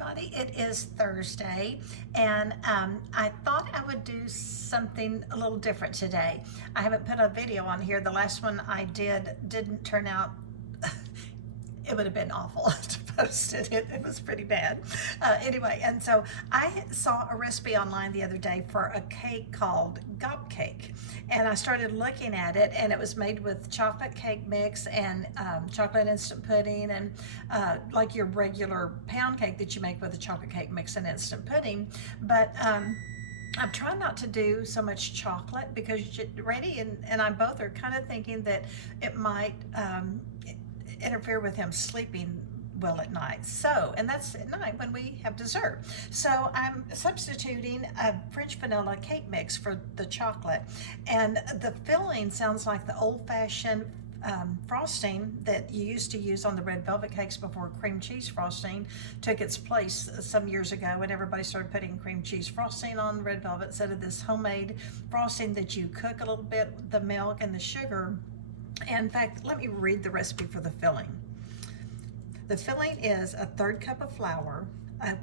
everybody. It is Thursday, and I thought I would do something a little different today. I haven't put a video on here. The last one I didn't turn out. It would have been awful to post it. It was pretty bad. Anyway, and so I saw a recipe online the other day for a cake called Gob Cake. And I started looking at it, and it was made with chocolate cake mix and chocolate instant pudding and like your regular pound cake that you make with a chocolate cake mix and instant pudding. But I'm trying not to do so much chocolate because Randy and I both are kind of thinking that it might interfere with him sleeping well at night. So, and that's at night when we have dessert. So I'm substituting a French vanilla cake mix for the chocolate. And the filling sounds like the old-fashioned frosting that you used to use on the red velvet cakes before cream cheese frosting took its place some years ago, when everybody started putting cream cheese frosting on red velvet instead of this homemade frosting that you cook a little bit, the milk and the sugar. And in fact, let me read the recipe for the filling. The filling is a 1/3 cup of flour,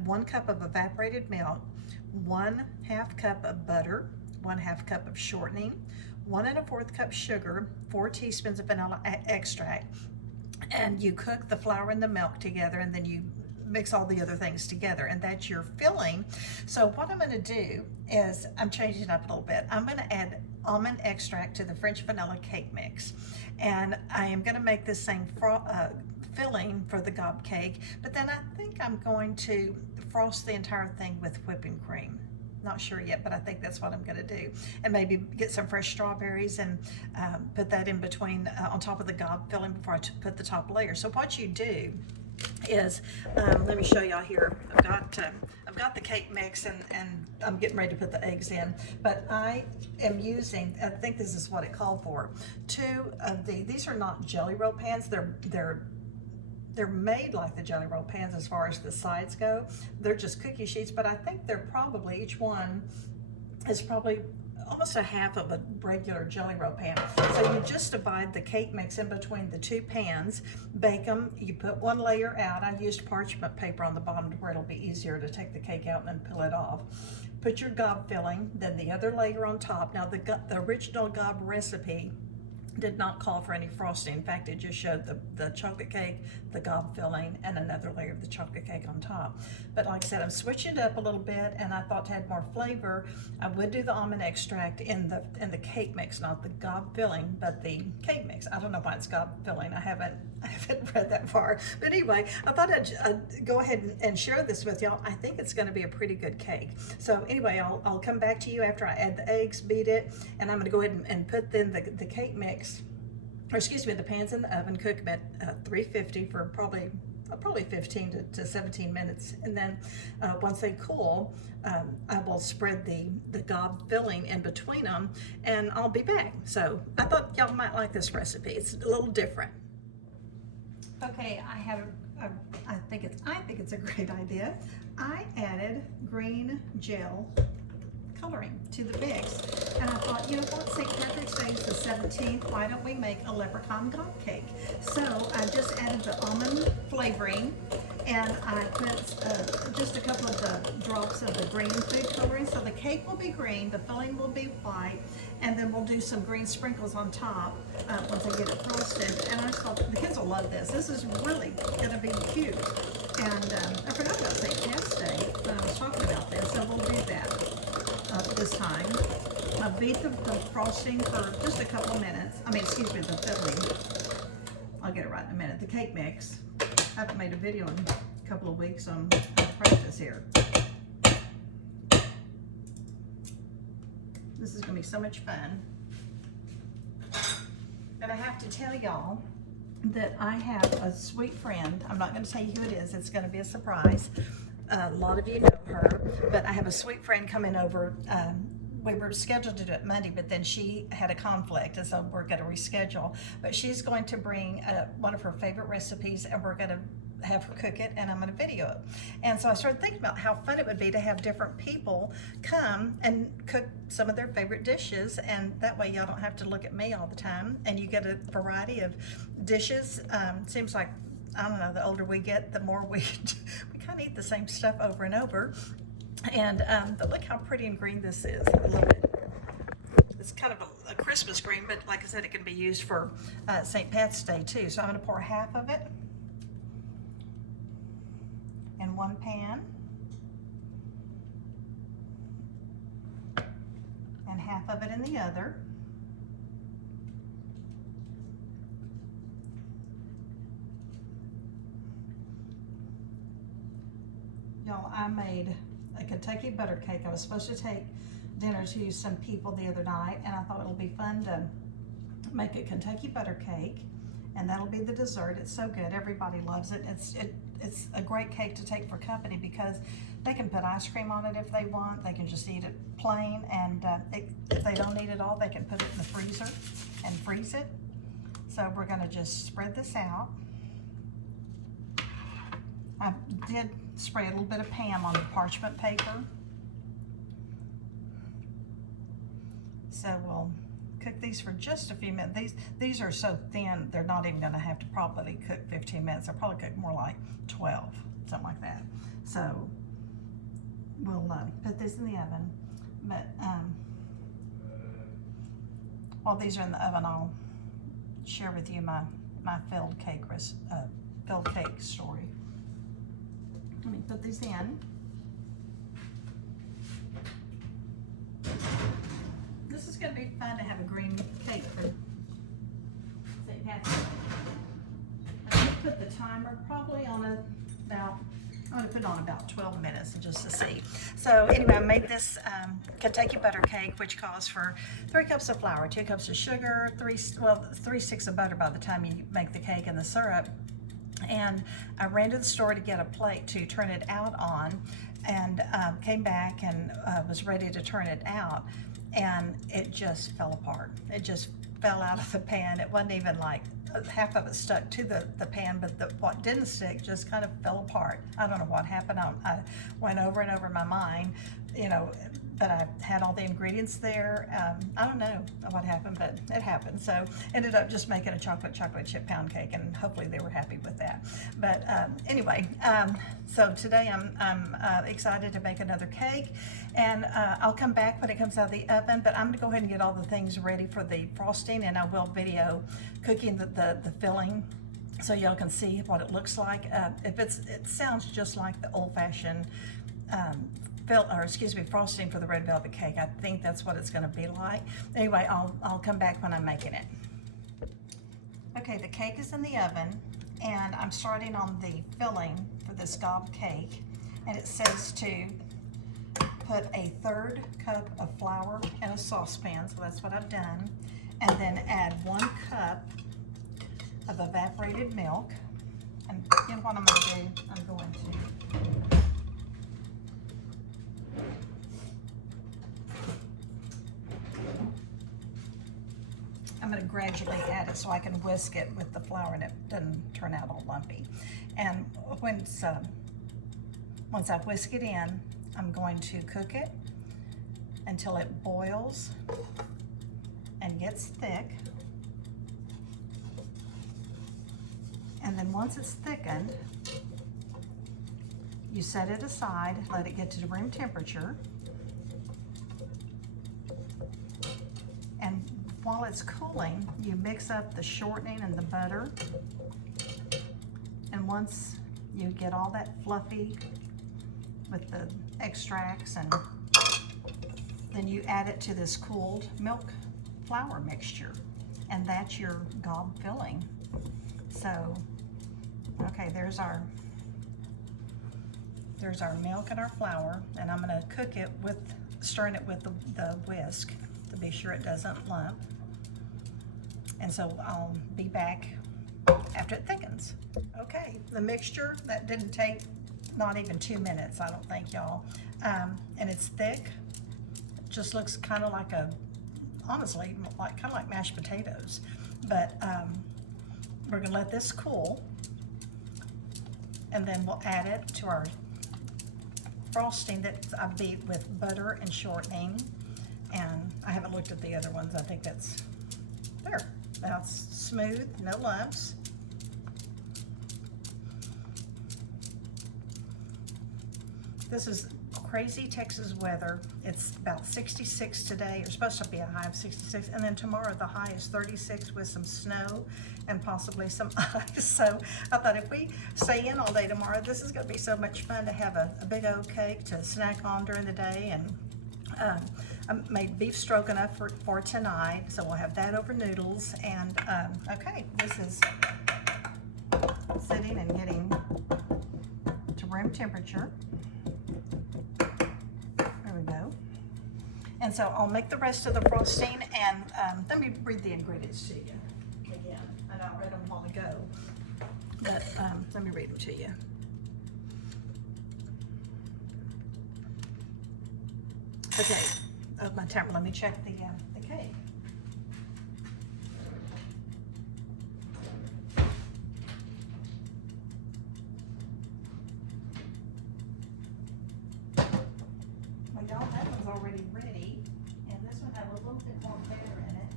1 cup of evaporated milk, 1/2 cup of butter, 1/2 cup of shortening, 1 1/4 cup sugar, 4 teaspoons of vanilla extract. And you cook the flour and the milk together, and then you mix all the other things together, and that's your filling. So what I'm going to do is, I'm changing it up a little bit. I'm going to add almond extract to the French vanilla cake mix, and I am going to make this same filling for the Gob cake, but then I think I'm going to frost the entire thing with whipping cream. Not sure yet, but I think that's what I'm going to do, and maybe get some fresh strawberries and put that in between on top of the Gob filling before I put the top layer. So what you do is, let me show y'all here. I've got the cake mix, and I'm getting ready to put the eggs in, but I am using, I think this is what it called for, 2 of these are not jelly roll pans. They're made like the jelly roll pans as far as the sides go. They're just cookie sheets, but I think they're probably, each one is probably almost 1/2 of a regular jelly roll pan. So you just divide the cake mix in between the 2 pans, bake them. You put 1 layer out. I used parchment paper on the bottom to where it'll be easier to take the cake out and then peel it off. Put your Gob filling, then the other layer on top. Now the original Gob recipe did not call for any frosting. In fact, it just showed the chocolate cake, the Gob filling, and another layer of the chocolate cake on top. But like I said, I'm switching it up a little bit, and I thought to add more flavor, I would do the almond extract in the cake mix, not the Gob filling, but the cake mix. I don't know why it's Gob filling. I haven't read that far. But anyway, I thought I'd go ahead and share this with y'all. I think it's going to be a pretty good cake. So anyway, I'll come back to you after I add the eggs, beat it, and I'm going to go ahead and put then the cake mix, or excuse me, the pans in the oven, cook them at 350 for probably 15 to 17 minutes. And then once they cool, I will spread the Gob filling in between them, and I'll be back. So I thought y'all might like this recipe. It's a little different. Okay, I think it's a great idea. I added green gel coloring to the mix, and I thought, you know what, St. Patrick's Day is the 17th, why don't we make a leprechaun Gob cake? So I just added the almond flavoring, and I put just a couple of the drops of the green food coloring. So the cake will be green, the filling will be white, and then we'll do some green sprinkles on top once I get it frosted. And I just thought the kids will love this. This is really gonna be cute. And I forgot about St. Pat's Day when I was talking about this, so we'll do that this time. I beat the frosting for just a couple of minutes. I mean, excuse me, the filling. I'll get it right in a minute. The cake mix. I haven't made a video in a couple of weeks on practice here. This is gonna be so much fun. And I have to tell y'all that I have a sweet friend. I'm not gonna tell you who it is. It's gonna be a surprise. A lot of you know her, but I have a sweet friend coming over. We were scheduled to do it Monday, but then she had a conflict, and so we're going to reschedule. But she's going to bring one of her favorite recipes, and we're going to have her cook it, and I'm going to video it. And so I started thinking about how fun it would be to have different people come and cook some of their favorite dishes, and that way y'all don't have to look at me all the time, and you get a variety of dishes. Seems like, I don't know, the older we get, the more we kind of eat the same stuff over and over. And but look how pretty and green this is. I love it. It's kind of a Christmas green, but like I said, it can be used for St. Pat's Day too. So I'm going to pour half of it in one pan and half of it in the other. Y'all, I made a Kentucky butter cake. I was supposed to take dinner to some people the other night, and I thought it'll be fun to make a Kentucky butter cake, and that'll be the dessert. It's so good. Everybody loves it. It's a great cake to take for company because they can put ice cream on it if they want. They can just eat it plain, and if they don't eat it all, they can put it in the freezer and freeze it. So we're going to just spread this out. I did spray a little bit of Pam on the parchment paper. So we'll cook these for just a few minutes. These are so thin, they're not even gonna have to probably cook 15 minutes. They'll probably cook more like 12, something like that. So we'll put this in the oven. But while these are in the oven, I'll share with you my filled cake story. Let me put these in. This is going to be fun to have a green cake for St. Pat's Day. I'm going to put the timer probably on I'm going to put it on about 12 minutes just to see. So anyway, I made this Kentucky butter cake, which calls for 3 cups of flour, 2 cups of sugar, 3 sticks of butter by the time you make the cake, and the syrup. And I ran to the store to get a plate to turn it out on, and came back and was ready to turn it out, and it just fell apart. It just fell out of the pan. It wasn't even like half of it stuck to the pan, but what didn't stick just kind of fell apart. I don't know what happened. I went over and over in my mind, you know, but I had all the ingredients there. I don't know what happened, but it happened. So ended up just making a chocolate chip pound cake, and hopefully they were happy with that. But anyway, so today I'm excited to make another cake, and I'll come back when it comes out of the oven, but I'm gonna go ahead and get all the things ready for the frosting, and I will video cooking the filling so y'all can see what it looks like. It sounds just like the old-fashioned frosting for the red velvet cake. I think that's what it's going to be like. Anyway, I'll come back when I'm making it. Okay, the cake is in the oven, and I'm starting on the filling for this gob cake, and it says to put a 1/3 cup of flour in a saucepan, so that's what I've done, and then add 1 cup of evaporated milk. And you know what I'm going to do? I'm going to gradually add it so I can whisk it with the flour and it doesn't turn out all lumpy. And once I whisk it in, I'm going to cook it until it boils and gets thick. And then once it's thickened, you set it aside, let it get to room temperature. And while it's cooling, you mix up the shortening and the butter. And once you get all that fluffy with the extracts, and then you add it to this cooled milk flour mixture, and that's your gob filling. So, okay, there's our milk and our flour, and I'm gonna cook it with, stirring it with the whisk to be sure it doesn't lump. And so I'll be back after it thickens. Okay, the mixture, that didn't take not even 2 minutes, I don't think, y'all. And it's thick. It just looks kind of like honestly, kind of like mashed potatoes. But we're gonna let this cool, and then we'll add it to our frosting that I beat with butter and shortening. And I haven't looked at the other ones. I think that's there. That's smooth, no lumps. This is crazy Texas weather. It's about 66 today. It's supposed to be a high of 66. And then tomorrow the high is 36 with some snow and possibly some ice. So I thought if we stay in all day tomorrow, this is going to be so much fun to have a big old cake to snack on during the day. And I made beef stroganoff for tonight. So we'll have that over noodles. And okay, this is sitting and getting to room temperature. There we go. And so I'll make the rest of the frosting, and let me read the ingredients to you again. I know I read them a while ago, but let me read them to you. Okay, my timer. Let me check the cake. That one's already ready, and this one had a little bit more batter in it.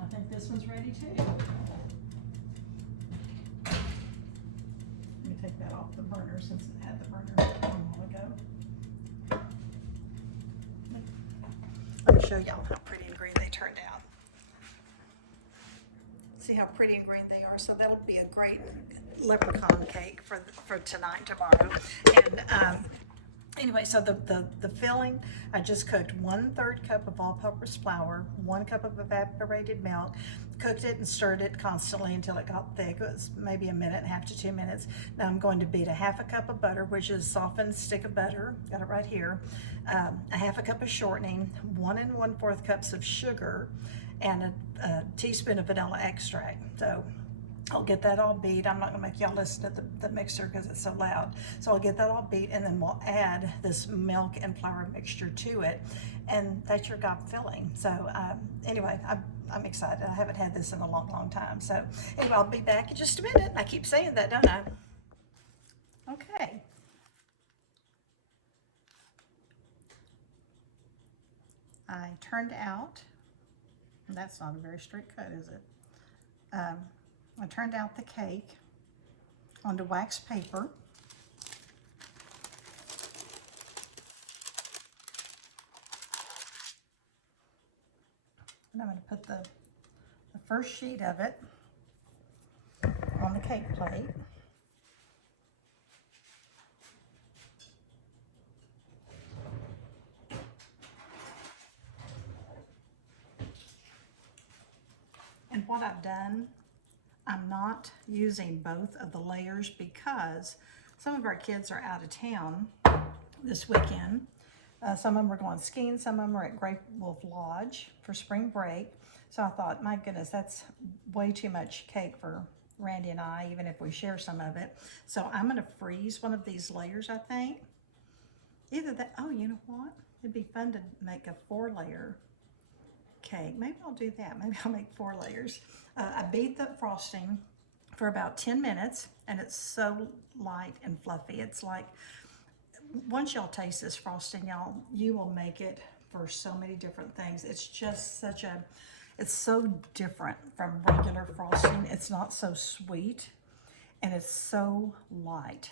I think this one's ready too. Let me take that off the burner since it had the burner a while ago. Let me show y'all how pretty and green they turned out. See how pretty and green they are. So that'll be a great leprechaun cake for tonight, tomorrow. And anyway, so the filling, I just cooked 1/3 cup of all-purpose flour, 1 cup of evaporated milk, cooked it and stirred it constantly until it got thick. It was maybe 1.5 to 2 minutes. Now I'm going to beat 1/2 cup of butter, which is softened stick of butter, got it right here, 1/2 cup of shortening, 1 1/4 cups of sugar, and a teaspoon of vanilla extract. So I'll get that all beat. I'm not gonna make y'all listen to the mixer because it's so loud. So I'll get that all beat, and then we'll add this milk and flour mixture to it. And that's your gob filling. So anyway, I'm excited. I haven't had this in a long, long time. So anyway, I'll be back in just a minute. I keep saying that, don't I? Okay. I turned out, that's not a very straight cut, is it? I turned out the cake onto wax paper. And I'm going to put the first sheet of it on the cake plate. And what I've done, I'm not using both of the layers because some of our kids are out of town this weekend. Some of them are going skiing, some of them are at Great Wolf Lodge for spring break. So I thought, my goodness, that's way too much cake for Randy and I, even if we share some of it. So I'm gonna freeze one of these layers, I think. Either that, oh, you know what? It'd be fun to make a 4-layer cake. Maybe I'll do that. Maybe I'll make 4 layers. I beat the frosting for about 10 minutes, and it's so light and fluffy. It's like, once y'all taste this frosting, y'all, you will make it for so many different things. It's just such a, it's so different from regular frosting. It's not so sweet, and it's so light.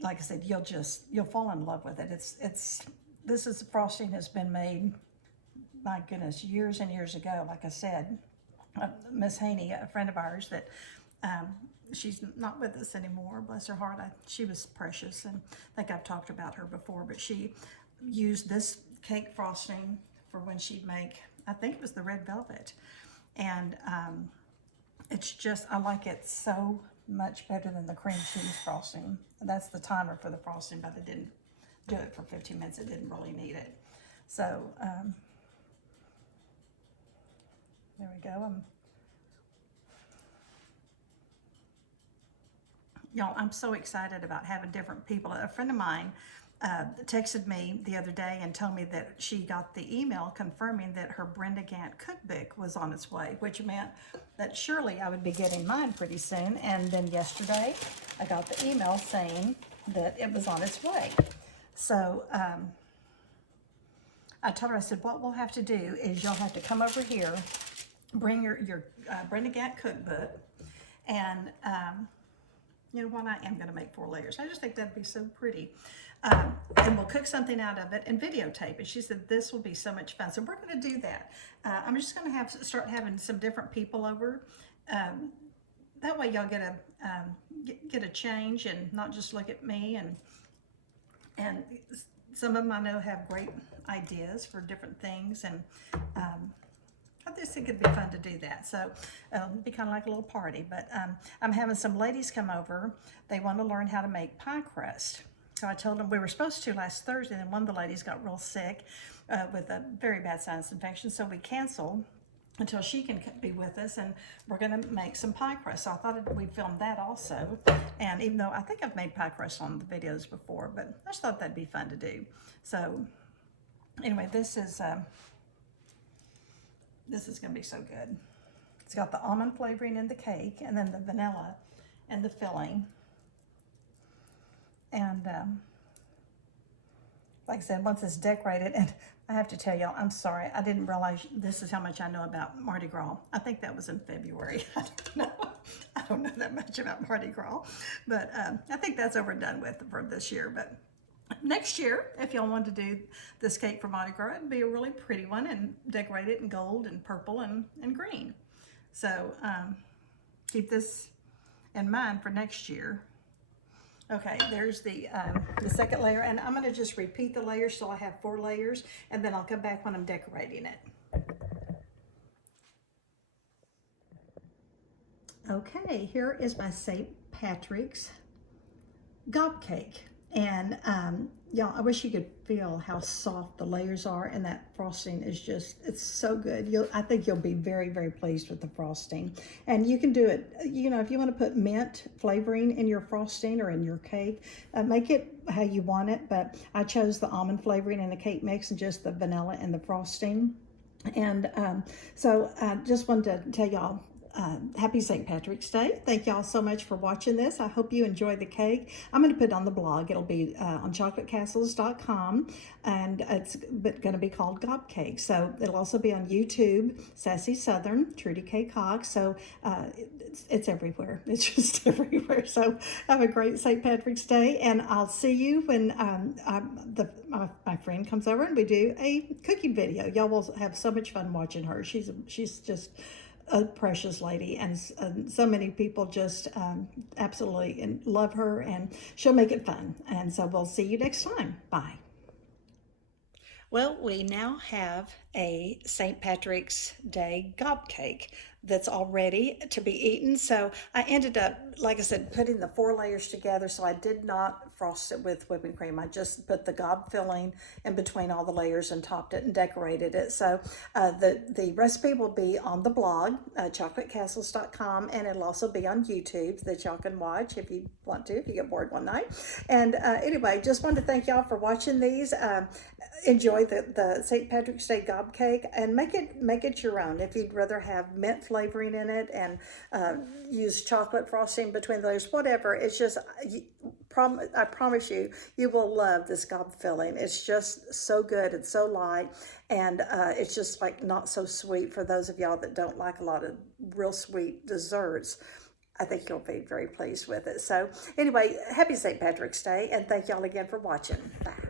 Like I said, you'll fall in love with it. This frosting has been made, my goodness, years and years ago. Like I said, Miss Haney, a friend of ours that she's not with us anymore, bless her heart. She was precious, and I think I've talked about her before, but she used this cake frosting for when she'd make, I think it was the red velvet. And it's just, I like it so much better than the cream cheese frosting. That's the timer for the frosting, but I didn't do it for 15 minutes. It didn't really need it. So there we go. Y'all, I'm so excited about having different people. A friend of mine texted me the other day and told me that she got the email confirming that her Brenda Gant cookbook was on its way, which meant that surely I would be getting mine pretty soon. And then yesterday, I got the email saying that it was on its way. So I told her, I said, what we'll have to do is you'll have to come over here, bring your Brenda Gant cookbook, and You know what? I am going to make 4 layers. I just think that'd be so pretty. And we'll cook something out of it and videotape it. She said this will be so much fun. So we're going to do that. I'm just going to start having some different people over. That way y'all get a change and not just look at me. And some of them I know have great ideas for different things. And I just think it'd be fun to do that. So it'd be kind of like a little party. But I'm having some ladies come over. They want to learn how to make pie crust. So I told them we were supposed to last Thursday, and one of the ladies got real sick with a very bad sinus infection. So we canceled until she can be with us, and we're going to make some pie crust. So I thought we'd film that also. And even though I think I've made pie crust on the videos before, but I just thought that'd be fun to do. So anyway, this is going to be so good. It's got the almond flavoring in the cake, and then the vanilla and the filling. And like I said, once it's decorated, and I have to tell y'all, I'm sorry, I didn't realize this is how much I know about Mardi Gras. I think that was in February. I don't know. I don't know that much about Mardi Gras, but I think that's over and done with for this year. But next year, if y'all want to do this cake for Mardi Gras, it'd be a really pretty one and decorate it in gold and purple and green. So keep this in mind for next year. Okay, there's the second layer, and I'm going to just repeat the layers so I have 4 layers, and then I'll come back when I'm decorating it. Okay, here is my St. Patrick's Gob Cake. And y'all, I wish you could feel how soft the layers are, and that frosting is just, it's so good. I think you'll be very, very pleased with the frosting. And you can do it, you know, if you want to put mint flavoring in your frosting or in your cake, make it how you want it. But I chose the almond flavoring in the cake mix and just the vanilla and the frosting. And so I just wanted to tell y'all, happy St. Patrick's Day. Thank y'all so much for watching this. I hope you enjoy the cake. I'm going to put it on the blog. It'll be on chocolatecastles.com, and it's going to be called Gob Cake. So it'll also be on YouTube, Sassy Southern, Trudy K. Cox. So it's everywhere. It's just everywhere. So have a great St. Patrick's Day, and I'll see you when my friend comes over and we do a cooking video. Y'all will have so much fun watching her. She's just a precious lady, and so many people just absolutely love her, and she'll make it fun. And so we'll see you next time. Bye. Well, we now have a St. Patrick's Day Gob Cake that's all ready to be eaten. So I ended up, like I said, putting the 4 layers together. So I did not frost it with whipping cream. I just put the gob filling in between all the layers and topped it and decorated it. So the recipe will be on the blog, chocolatecastles.com, and it'll also be on YouTube that y'all can watch if you want to, if you get bored one night. And anyway, just wanted to thank y'all for watching these. Enjoy the St. Patrick's Day Gob Cake, and make it your own. If you'd rather have mint flavoring in it and use chocolate frosting between those, whatever. It's just, I promise you, you will love this gob filling. It's just so good. It's so light, and it's just like not so sweet for those of y'all that don't like a lot of real sweet desserts. I think you'll be very pleased with it. So anyway, happy St. Patrick's Day, and thank y'all again for watching. Bye.